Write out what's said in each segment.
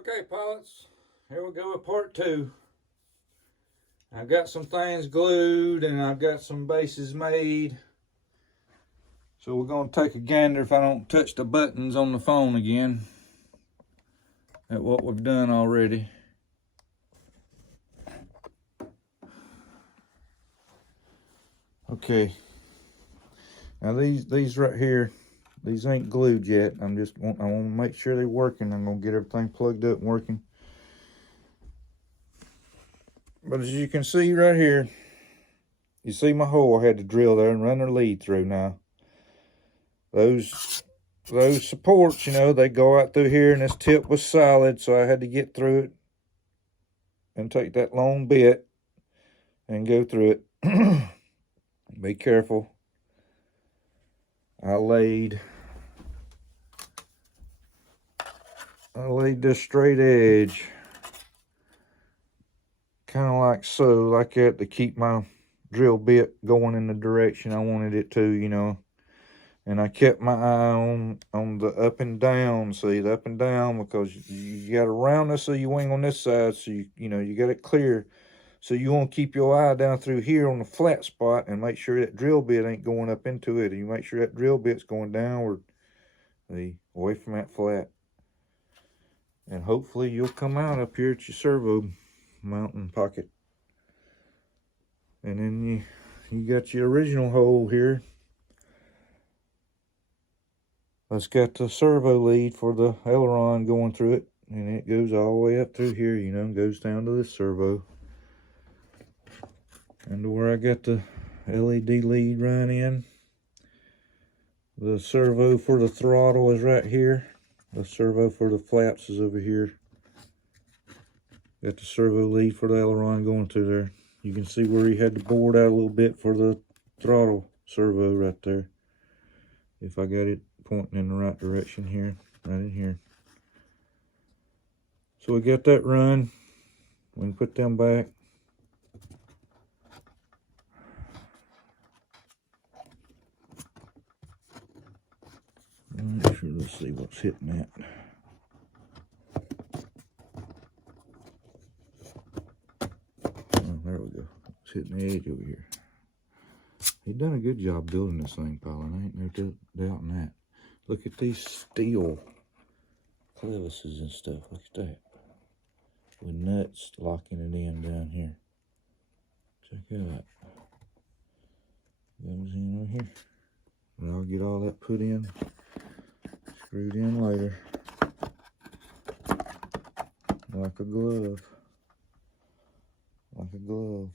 Okay, pilots, here we go with part two. I've got some things glued and I've got some bases made. So we're going to take a gander, if I don't touch the buttons on the phone again, at what we've done already. Okay, now these right here, these ain't glued yet. I want to make sure they're working. I'm going to get everything plugged up and working. But as you can see right here, you see my hole I had to drill there and run the lead through. Now those supports, you know, they go out through here, and this tip was solid, so I had to get through it and take that long bit and go through it. Be careful. I laid this straight edge kind of like so, like that, to keep my drill bit going in the direction I wanted it to, you know. And I kept my eye on the up and down, see, the up and down, because you got to round this so you wing on this side, so you got it clear. So you want to keep your eye down through here on the flat spot and make sure that drill bit ain't going up into it. And you make sure that drill bit's going downward, see, away from that flat. And hopefully you'll come out up here at your servo mounting pocket. And then you got your original hole here. That's got the servo lead for the aileron going through it, and it goes all the way up through here, you know, and goes down to this servo. And to where I got the LED lead run in. The servo for the throttle is right here. The servo for the flaps is over here. Got the servo lead for the aileron going through there. You can see where he had the board out a little bit for the throttle servo right there. If I got it pointing in the right direction here, right in here. So we got that run. We can put them back. Make sure, let's see what's hitting that. Oh, there we go. It's hitting the edge over here. He done a good job building this thing, Colin. I ain't no doubt in that. Look at these steel clevises and stuff. Look at that. With nuts locking it in down here. Check it out. Goes in over here. And I'll get all that put in, screwed in later. Like a glove. Like a glove.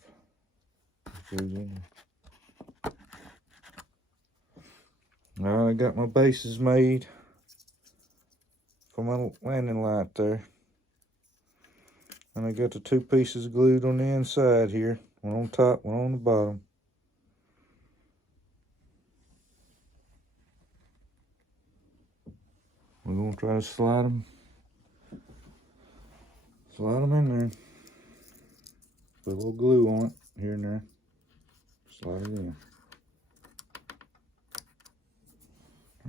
It goes in there. Now I got my bases made for my landing light there. And I got the two pieces glued on the inside here. One on top, one on the bottom. We're going to try to slide them in there. Put a little glue on it here and there. Slide it in.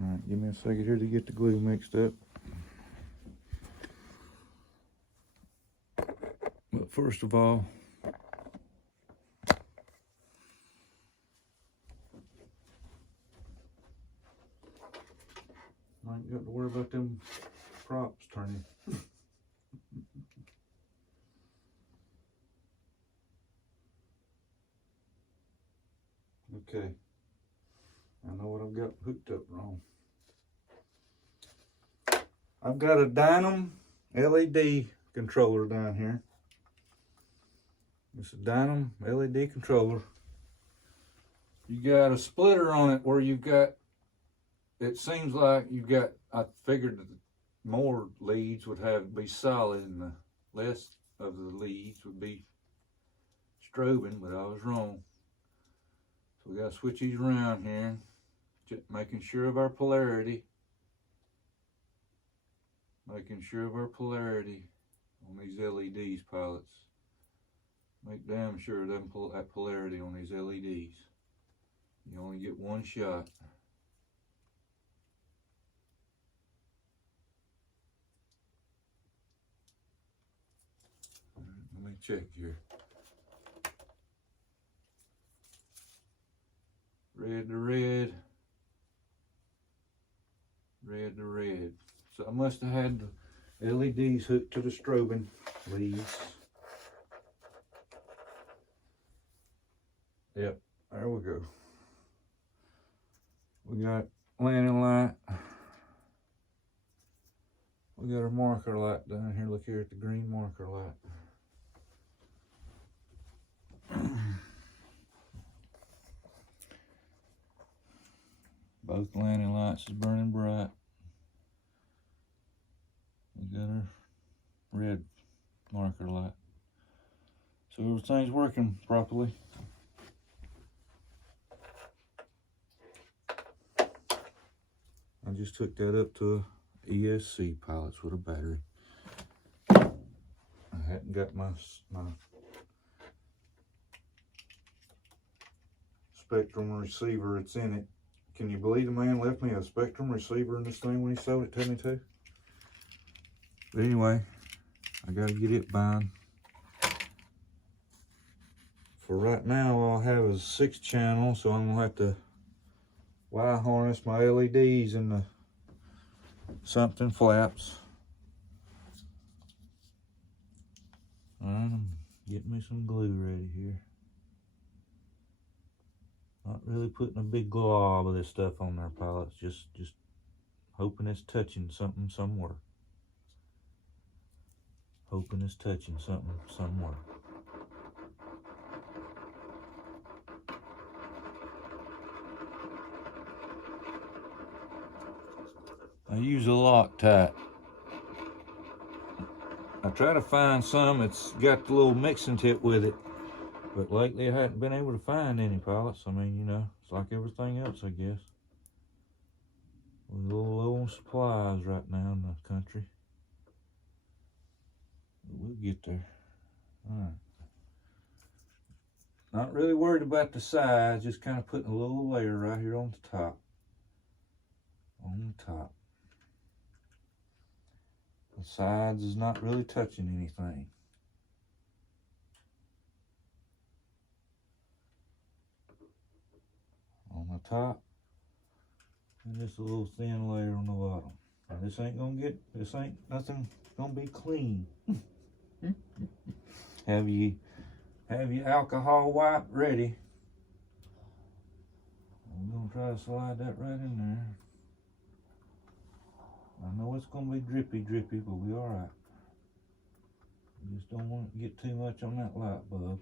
Alright, give me a second here to get the glue mixed up. But first of all, I ain't got to worry about them props turning. Okay, I know what I've got hooked up wrong. I've got a Dynam LED controller down here. It's a Dynam LED controller. You got a splitter on it where you've got, it seems like you've got, I figured that more leads would be solid and the less of the leads would be strobing, but I was wrong. So we got to switch these around here, making sure of our polarity. Making sure of our polarity on these LEDs, pilots. Make damn sure it doesn't pull that polarity on these LEDs. You only get one shot. me check here. Red to red. Red to red. So I must have had the LEDs hooked to the strobing leads. Yep, there we go. We got landing light. We got our marker light down here. Look here at the green marker light. Both landing lights is burning bright. We got our red marker light. So everything's working properly. I just took that up to a ESC pilots with a battery. I hadn't got my Spectrum receiver. It's in it. Can you believe the man left me a Spectrum receiver in this thing when he sold it to me too? But anyway, I gotta get it bound. For right now, all I have is 6 channels, so I'm gonna have to wire harness my LEDs in the something flaps. Alright, I'm getting me some glue ready here. Not really putting a big glob of this stuff on there, pilots. Just hoping it's touching something somewhere. Hoping it's touching something somewhere. I use a Loctite. I try to find some that's got the little mixing tip with it, but lately I hadn't been able to find any, pilots. I mean, you know, it's like everything else, I guess. We're a little low on supplies right now in the country. But we'll get there. Alright. Not really worried about the size, just kind of putting a little layer right here on the top. On the top. The sides is not really touching anything. On the top, and just a little thin layer on the bottom. Now this ain't nothing gonna be clean. Have your alcohol wipe ready. I'm gonna try to slide that right in there. I know it's gonna be drippy, but we alright. You just don't want to get too much on that light bulb.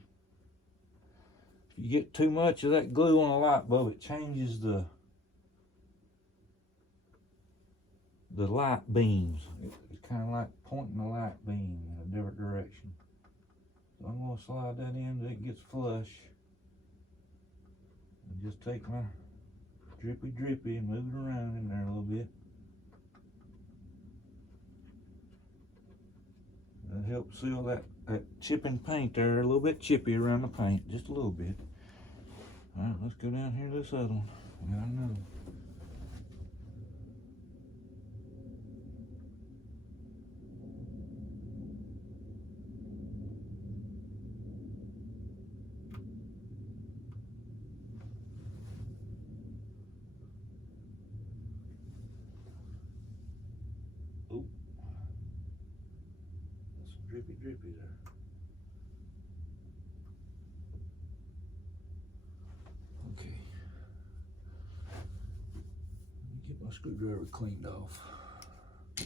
If you get too much of that glue on a light bulb, it changes the light beams. It's kind of like pointing the light beam in a different direction. So I'm going to slide that in until it gets flush. And just take my drippy and move it around in there a little bit. That helps seal that chipping paint there, a little bit chippy around the paint, just a little bit. All right, let's go down here to this other one. I got another one. Oh, that's some drippy there. Okay. Let me get my screwdriver cleaned off. I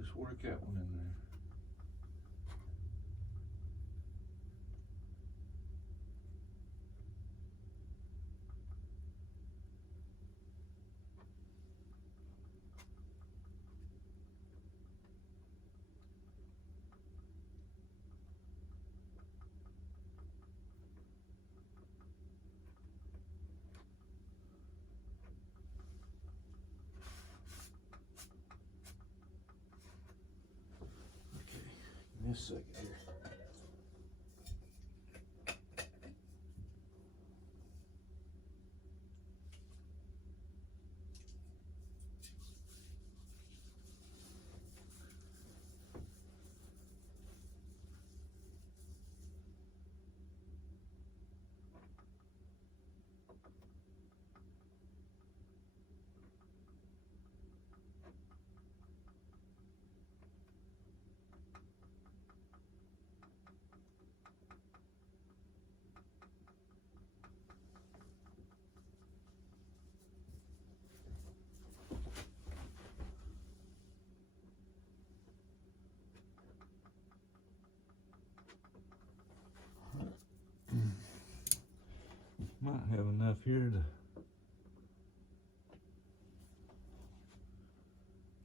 just work that one in there. Give me a second here. enough here to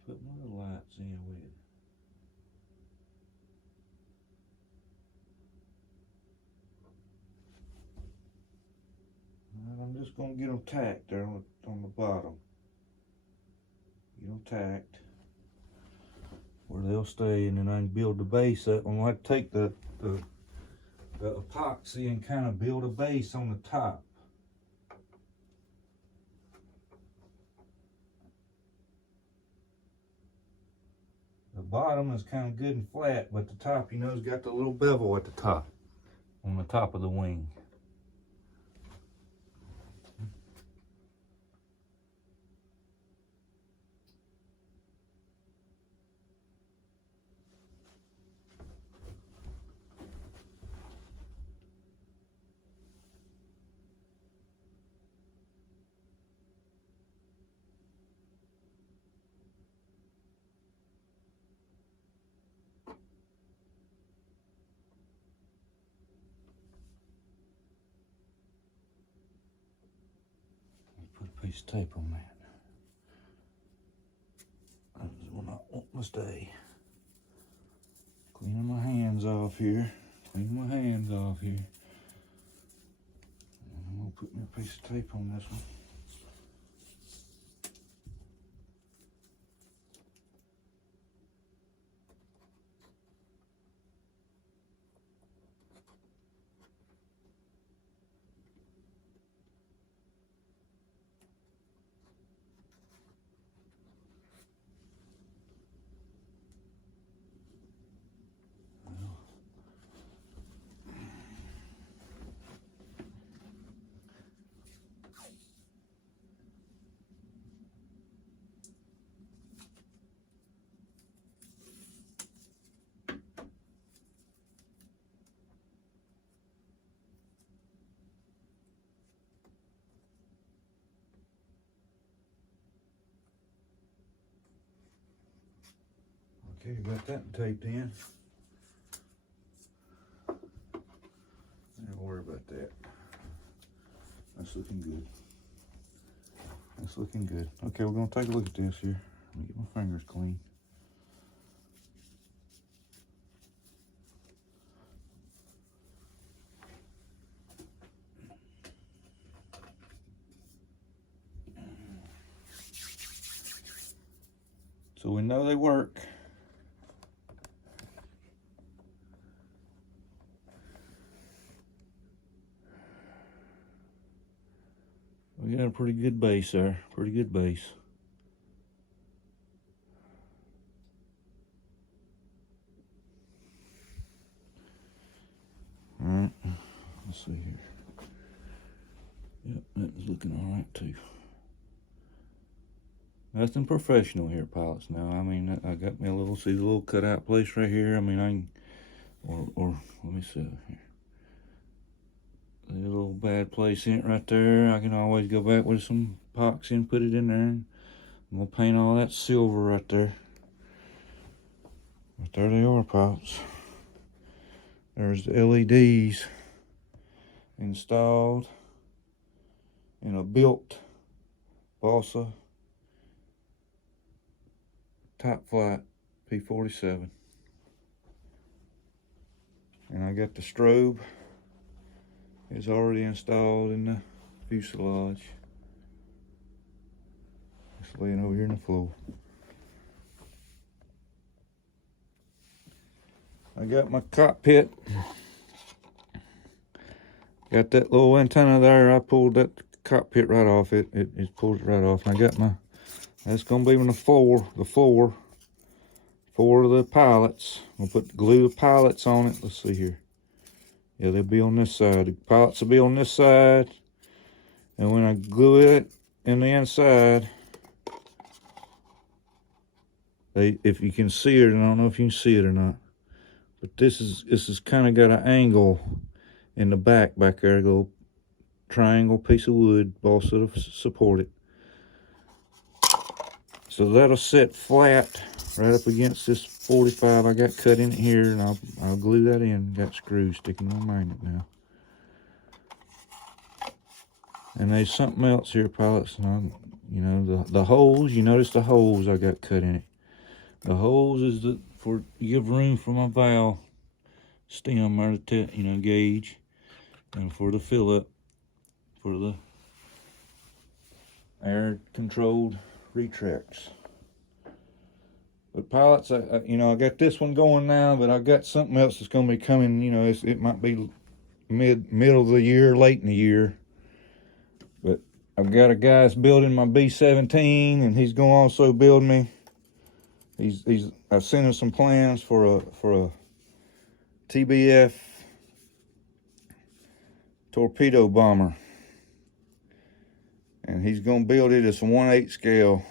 put my little lights in with it. And I'm just going to get them tacked there on the bottom. Get them tacked where they'll stay, and then I can build the base up. I'm going to have to take the epoxy and kind of build a base on the top. The bottom is kind of good and flat, but the top, you know, has got the little bevel at the top, on the top of the wing. Put a piece of tape on that. That will not want to stay. Cleaning my hands off here. Cleaning my hands off here. And I'm going to put me a piece of tape on this one. Okay, got that taped in. Don't worry about that. That's looking good. That's looking good. Okay, we're gonna take a look at this here. Let me get my fingers clean. So we know they work. We got a pretty good base there, pretty good base. All right, let's see here. Yep, that is looking all right too. Nothing professional here, pilots. Now, I mean, I got me a little, see the little cutout place right here. I mean, I can, or let me see here. A little bad place in it right there. I can always go back with some epoxy and put it in there. I'm gonna paint all that silver right there. But there they are, pilots. There's the LEDs installed in a built balsa top Flite P-47. And I got the strobe. It's already installed in the fuselage. It's laying over here on the floor. I got my cockpit. Got that little antenna there. I pulled that cockpit right off. It pulled it right off. And I got my, that's gonna be on the floor for the pilots. I'm gonna glue the pilots on it. Let's see here. Yeah, they'll be on this side. The pilots will be on this side. And when I glue it in the inside, if you can see it, I don't know if you can see it or not, but this is kind of got an angle in the back there, a little triangle piece of wood, balsa to support it. So that'll sit flat right up against this 45 I got cut in here, and I'll glue that in. Got screws sticking on the magnet now. And there's something else here, pilots. And you know, the holes, you notice the holes I got cut in it. The holes is for give room for my valve stem or the gauge, and for the fill up for the air controlled retracts. But pilots, I got this one going now, but I got something else that's going to be coming. You know, it might be middle of the year, late in the year. But I've got a guy that's building my B-17, and he's going to also build me. I sent him some plans for a TBF torpedo bomber, and he's gonna build it as a 1/8 scale.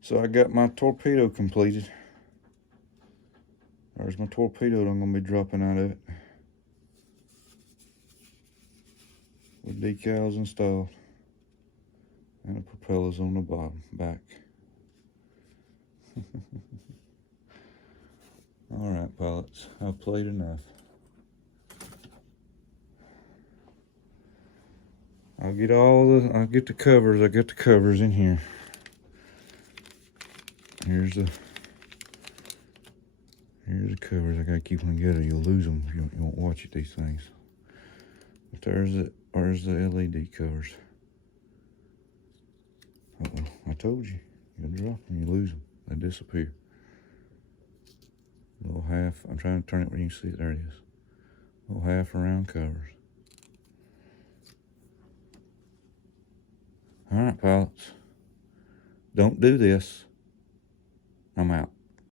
So I got my torpedo completed. There's my torpedo that I'm gonna be dropping out of it, with decals installed, and the propellers on the bottom back. All right, pilots, I've played enough. I'll get the covers. I got the covers in here. Here's the covers. I gotta keep them together. You'll lose them if you won't watch it, these things. But there's the LED covers. Uh-oh, I told you. You drop them, you lose them. They disappear. Little half. I'm trying to turn it where you can see it. There it is. Little half round covers. All right, pilots. Don't do this. I'm out.